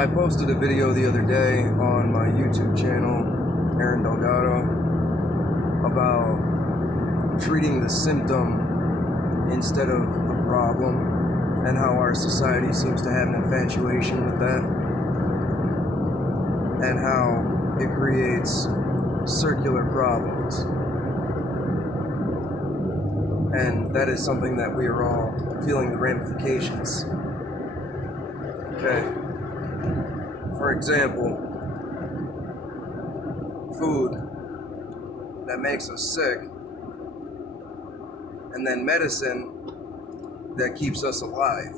I posted a video the other day on my YouTube channel, Aaron Delgado, about treating the symptom instead of the problem, and how our society seems to have an infatuation with that, and how it creates circular problems. And that is something that we are all feeling the ramifications. Okay. For example, food that makes us sick, and then medicine that keeps us alive,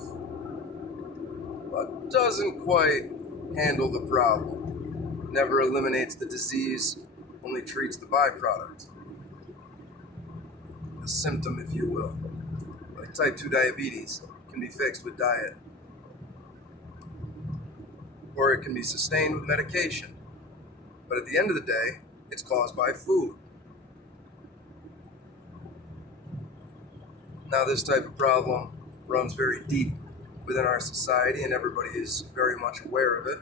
but doesn't quite handle the problem, never eliminates the disease, only treats the byproduct, the symptom, if you will. Like type 2 diabetes can be fixed with diet, or it can be sustained with medication. But at the end of the day, it's caused by food. Now, this type of problem runs very deep within our society, and everybody is very much aware of it.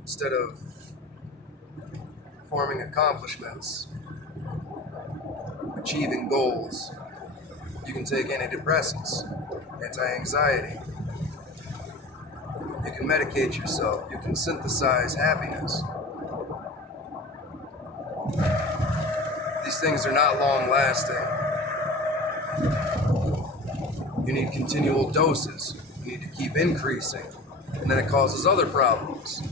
Instead of forming accomplishments, achieving goals, you can take antidepressants, anti-anxiety. You can medicate yourself. You can synthesize happiness. These things are not long-lasting. You need continual doses. You need to keep increasing, and then it causes other problems.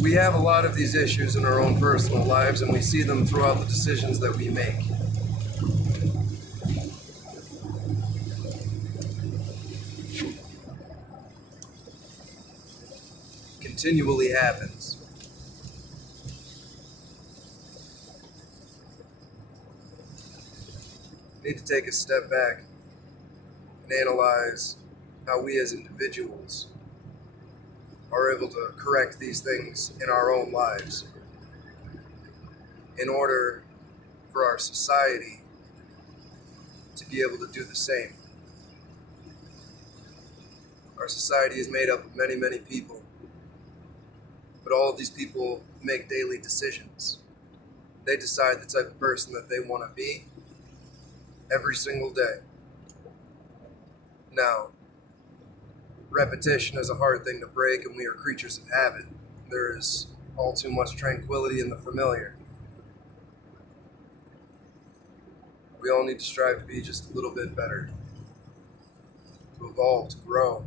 We have a lot of these issues in our own personal lives, and we see them throughout the decisions that we make. Continually happens. We need to take a step back and analyze how we as individuals are able to correct these things in our own lives in order for our society to be able to do the same. Our society is made up of many, many people, but all of these people make daily decisions. They decide the type of person that they want to be every single day. Now, repetition is a hard thing to break, and we are creatures of habit. There is all too much tranquility in the familiar. We all need to strive to be just a little bit better, to evolve, to grow,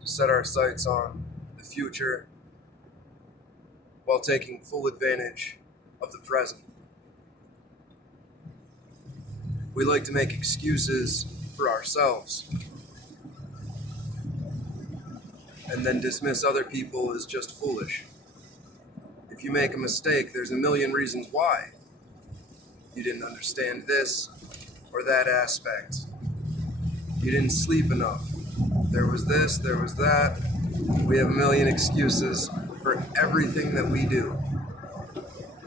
to set our sights on the future while taking full advantage of the present. We like to make excuses for ourselves and then dismiss other people as just foolish. If you make a mistake, there's a million reasons why. You didn't understand this or that aspect. You didn't sleep enough. There was this, there was that. We have a million excuses for everything that we do.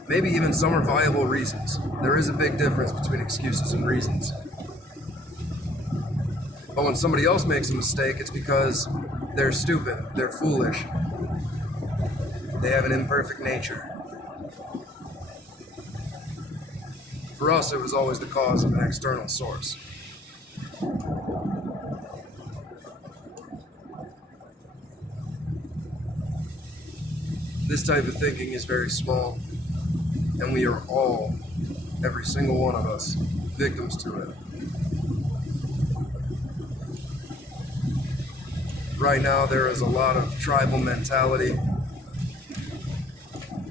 Maybe even some are viable reasons. There is a big difference between excuses and reasons. But when somebody else makes a mistake, it's because they're stupid, they're foolish, they have an imperfect nature. For us, it was always the cause of an external source. This type of thinking is very small, and we are all, every single one of us, victims to it. Right now, there is a lot of tribal mentality.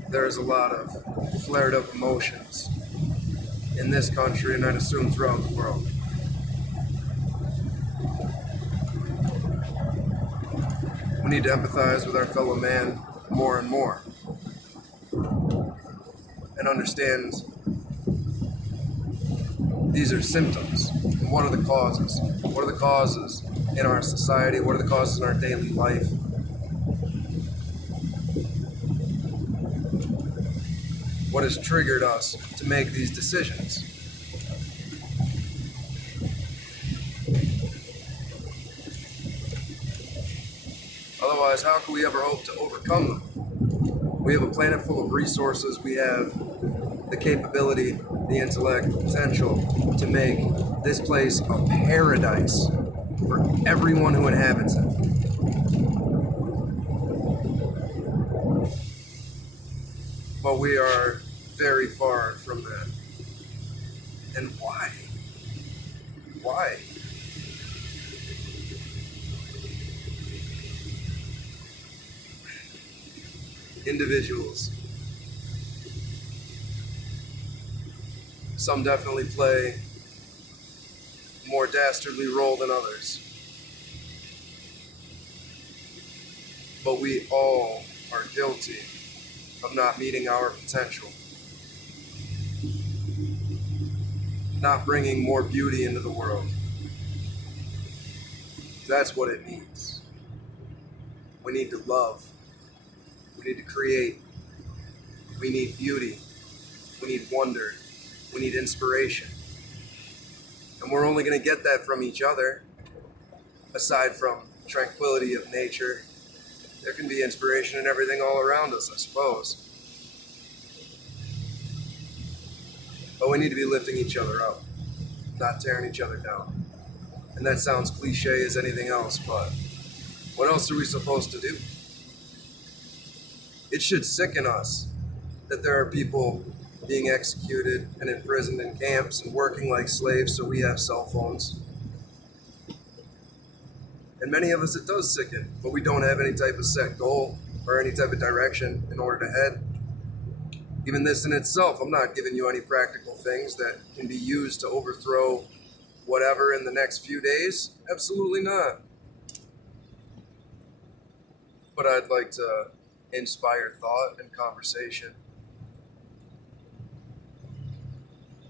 There is a lot of flared up emotions in this country, and I'd assume throughout the world. We need to empathize with our fellow man more and more, and understand these are symptoms. And what are the causes? What are the causes in our society? What are the causes in our daily life? what has triggered us to make these decisions. Otherwise, how can we ever hope to overcome them? We have a planet full of resources. We have the capability, the intellect, the potential to make this place a paradise for everyone who inhabits it. But we are very far from that. And why? Why? Individuals. Some definitely play a more dastardly role than others. But we all are guilty of not meeting our potential. Not bringing more beauty into the world. That's what it means. We need to love. We need to create. We need beauty. We need wonder. We need inspiration. And we're only going to get that from each other. Aside from tranquility of nature, there can be inspiration in everything all around us, I suppose. But we need to be lifting each other up, not tearing each other down. And that sounds cliche as anything else, but what else are we supposed to do? It should sicken us that there are people being executed and imprisoned in camps and working like slaves so we have cell phones. And many of us it does sicken, but we don't have any type of set goal or any type of direction in order to head. Even this in itself, I'm not giving you any practical things that can be used to overthrow whatever in the next few days. Absolutely not. But I'd like to inspire thought and conversation.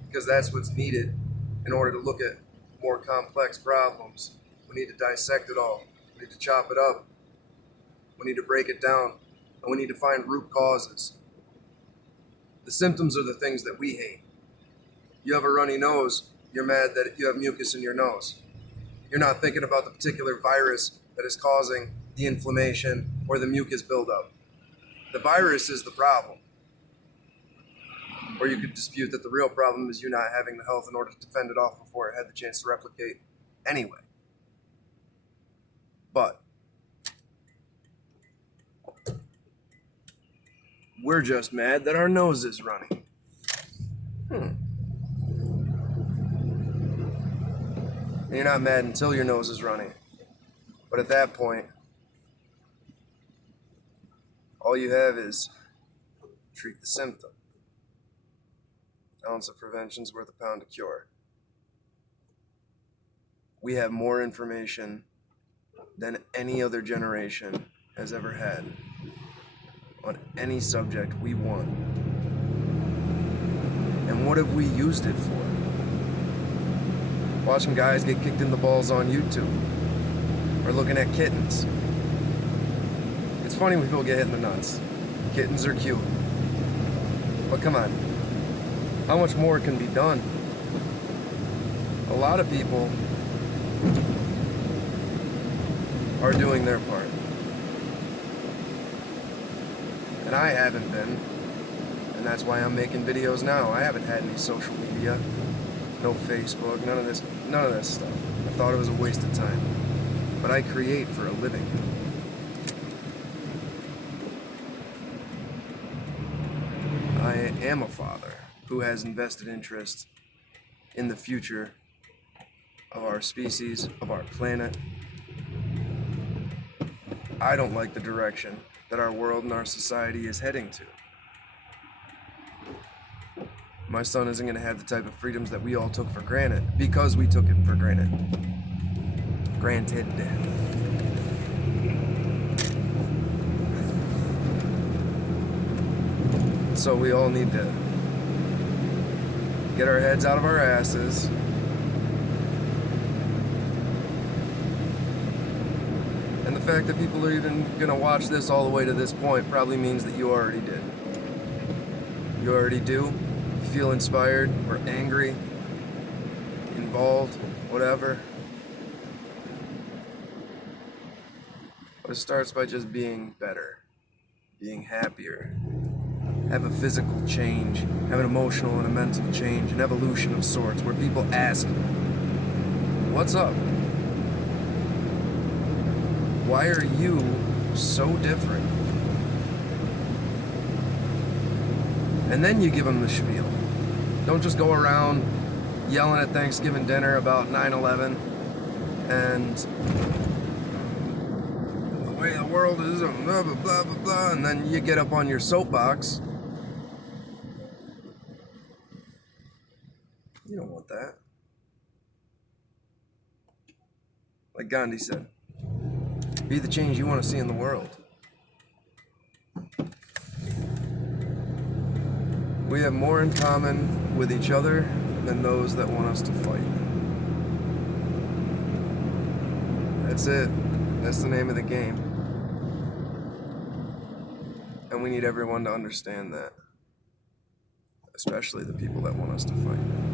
Because that's what's needed in order to look at more complex problems. We need to dissect it all. We need to chop it up. We need to break it down. And we need to find root causes. The symptoms are the things that we hate. You have a runny nose, you're mad that you have mucus in your nose. You're not thinking about the particular virus that is causing the inflammation or the mucus buildup. The virus is the problem. Or you could dispute that the real problem is you not having the health in order to fend it off before it had the chance to replicate anyway. But we're just mad that our nose is running. And you're not mad until your nose is running. But at that point, all you have is treat the symptom. Ounce of prevention's worth a pound of cure. We have more information than any other generation has ever had on any subject we want. And what have we used it for? Watching guys get kicked in the balls on YouTube, or looking at kittens. It's funny when people get hit in the nuts. Kittens are cute. But come on, how much more can be done? A lot of people are doing their part. And I haven't been. And that's why I'm making videos now. I haven't had any social media. No Facebook, none of this stuff. I thought it was a waste of time. But I create for a living. I am a father who has invested interest in the future of our species, of our planet. I don't like the direction that our world and our society is heading to. My son isn't going to have the type of freedoms that we all took for granted because we took it for granted. Granted. So we all need to get our heads out of our asses. And the fact that people are even going to watch this all the way to this point probably means that you already did. You already do. You feel inspired or angry, involved, whatever. But it starts by just being better, being happier. Have a physical change, have an emotional and a mental change, an evolution of sorts where people ask, what's up? Why are you so different? And then you give them the spiel. Don't just go around yelling at Thanksgiving dinner about 9/11 and the way the world is, and blah, blah, blah, blah, blah, and then you get up on your soapbox. You don't want that. Like Gandhi said, be the change you want to see in the world. We have more in common with each other than those that want us to fight. That's it. That's the name of the game. And we need everyone to understand that. Especially the people that want us to fight.